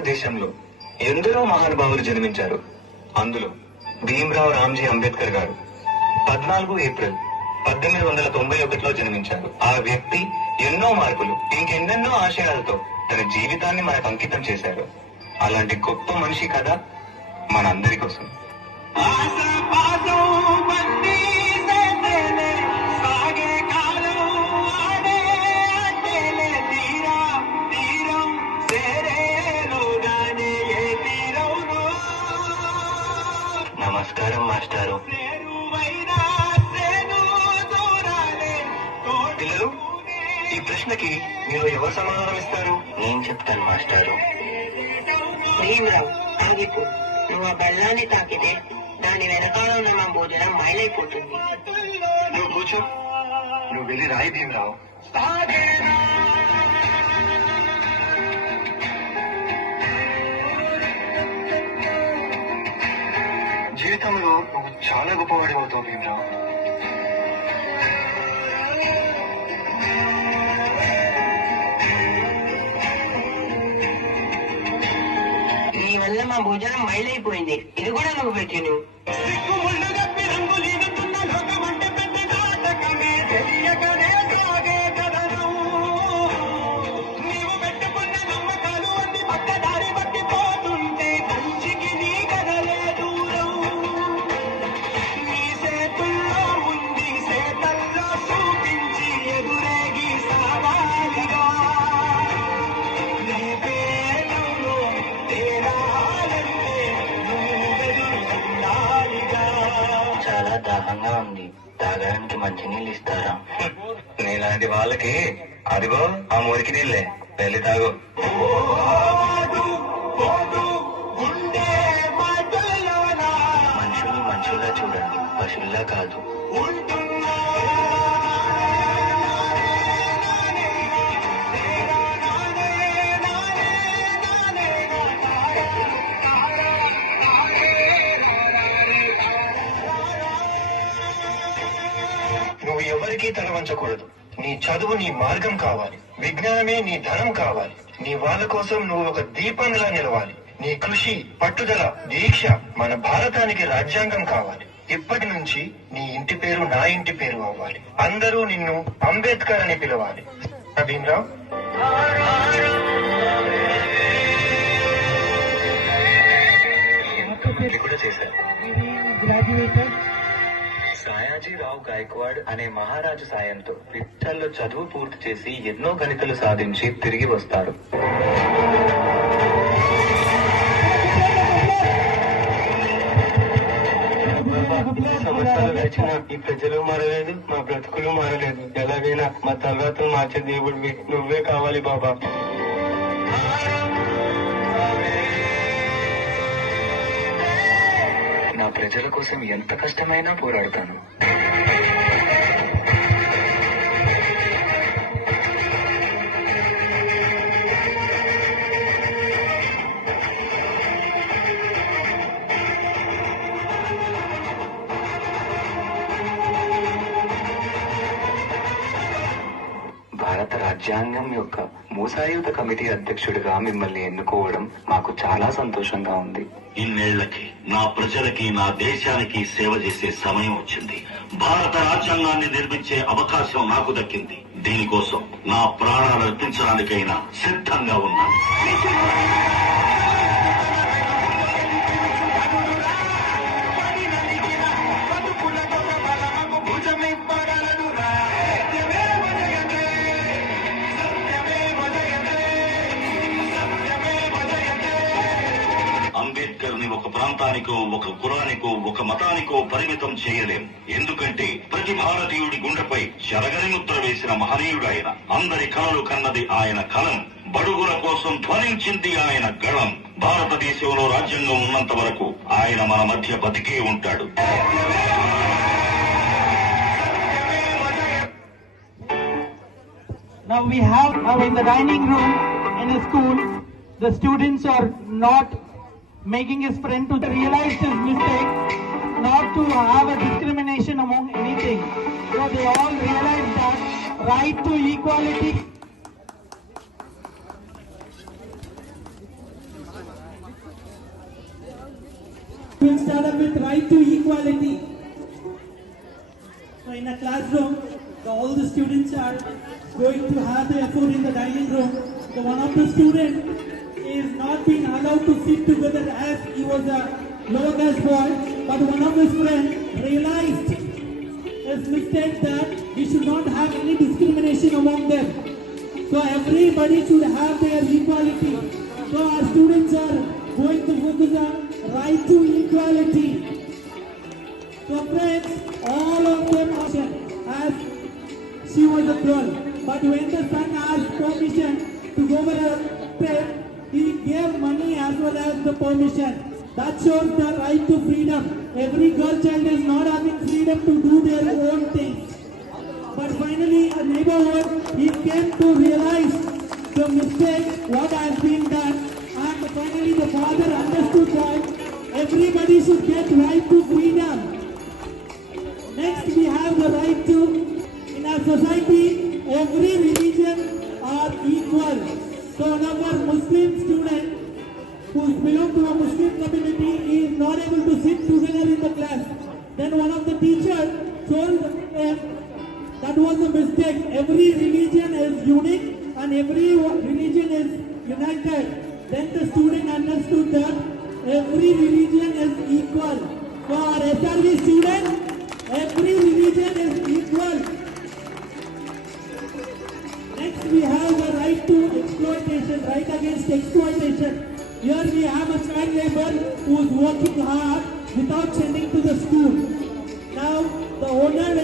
భారతదేశంలో ఎందరో మహానుభావులు జన్మించారు. అందులో భీమ్రావ్ రామ్జీ అంబేద్కర్ గారు 14 ఏప్రిల్ 1891లో జన్మించారు. ఆ వ్యక్తి ఎన్నో మార్పులు, ఇంకెన్నెన్నో ఆశయాలతో తన జీవితాన్ని మనకు అంకితం చేశారు. అలాంటి గొప్ప మనిషి కథ మనందరి కోసం. నమస్కారం మాస్టారు. పిల్లలు, ఈ ప్రశ్నకి మీరు ఎవరు సమాధానం ఇస్తారు? నేను చెప్తాను మాస్టారు. భీమరావు, ఆగిపో. నువ్వు ఆ బెల్లాన్ని తాకితే దాని వెనకాల ఉన్న మా భోజనం మైలైపోతుంది. నువ్వు కూర్చో. నువ్వు వెళ్ళి రాయి భీమరావు. జీవితంలో నువ్వు చాలా గొప్పవాడి అవుతావు భీమరావు. నీ వల్ల మా భోజనం మైలైపోయింది. ఇది కూడా నువ్వు పెట్టి నువ్వు చాలా దాహంగా ఉంది. తాగడానికి మంచినీళ్ళు ఇస్తారా? నీలాంటి వాళ్ళకి అదిగో ఆ మురికి నీళ్ళే. వెళ్ళి తాగు. మనుషుల్ని మనుషుల్లా చూడండి, పశువుల్లా కాదు. నువ్వు ఎవరికీ తల వంచకూడదు. నీ చదువు నీ మార్గం కావాలి. విజ్ఞానమే నీ ధనం కావాలి. నీ వాళ్ళ కోసం నువ్వు ఒక దీపంలా నిలవాలి. నీ కృషి, పట్టుదల, దీక్ష మన భారతానికి రాజ్యాంగం కావాలి. ఇప్పటి నుంచి నీ ఇంటి పేరు నా ఇంటి పేరు అవ్వాలి. అందరూ నిన్ను అంబేద్కర్ అని పిలవాలి. భీమరావు, కూడా చేశారు. సాయాజీరావు గాయక్వాడ్ అనే మహారాజు సాయంతో విఠల్లో చదువు పూర్తి చేసి ఎన్నో గణితలు సాధించి తిరిగి వస్తాడు. సంవత్సరాలు గడిచిన ఈ ప్రజలు మారలేదు, మా బ్రతుకులు మారలేదు. ఎలాగైనా మా తలరాతలు మార్చే దేవుడివి నువ్వే కావాలి బాబా. నా ప్రజల కోసం ఎంత కష్టమైనా పోరాడతాను. భారత రాజ్యాంగం యొక్క మూసాయుధ కమిటీ అధ్యక్షుడిగా మిమ్మల్ని ఎన్నుకోవడం మాకు చాలా సంతోషంగా ఉంది. ఇన్నేళ్లకి నా ప్రజలకి, నా దేశానికి సేవ చేసే సమయం వచ్చింది. భారత రాజ్యాంగాన్ని నిర్మించే అవకాశం నాకు దక్కింది. దీనికోసం నా ప్రాణాలు అర్పించడానికైనా సిద్ధంగా ఉన్నాను. అంబేద్కర్ ని ఒక ప్రాంతానికో, ఒక కులానికో, ఒక మతానికో పరిమితం చేయలేం. ఎందుకంటే ప్రతి భారతీయుడి గుండెపై చెరగని ముద్ర వేసిన మహనీయుడు ఆయన. అందరి కలలు కన్నది ఆయన కలం. బడుగుల కోసం ధ్వనించింది ఆయన గళం. భారతదేశంలో రాజ్యాంగం ఉన్నంత వరకు ఆయన మన మధ్య బతికే ఉంటాడు. Now we have in the dining room in a school, the students are not making his friend to realize his mistake, not to have a discrimination among anything. So they all realize that right to equality started with right to equality. So in a classroom, all the students are going to have their food in the dining room. So one of the students is not being allowed to sit together as he was a lower class boy, but one of his friends realized his mistake that we should not have any discrimination among them. So everybody should have their equality. So our students are going to focus on right to equality. So friends, all of them as she was a girl. But when the son asked permission to go for a trip, he gave money as well as the permission. That shows the right to freedom. Every girl child is not having freedom to do their own things. But finally, a neighborhood, he came to realize the mistake, what has been done. And finally, the father understood that everybody should get right to freedom. Next, we have the right to, in our society, every religion are equal. So one of our Muslim students who belong to a Muslim community is not able to sit together in the class. Then one of the teachers told him that was a mistake. Every religion is unique and every religion is united. Then the student understood that every religion is equal. For our SRV students, every religion is equal. Next we have the right to exploitation, right against exploitation. Here we have a child labor who is working hard without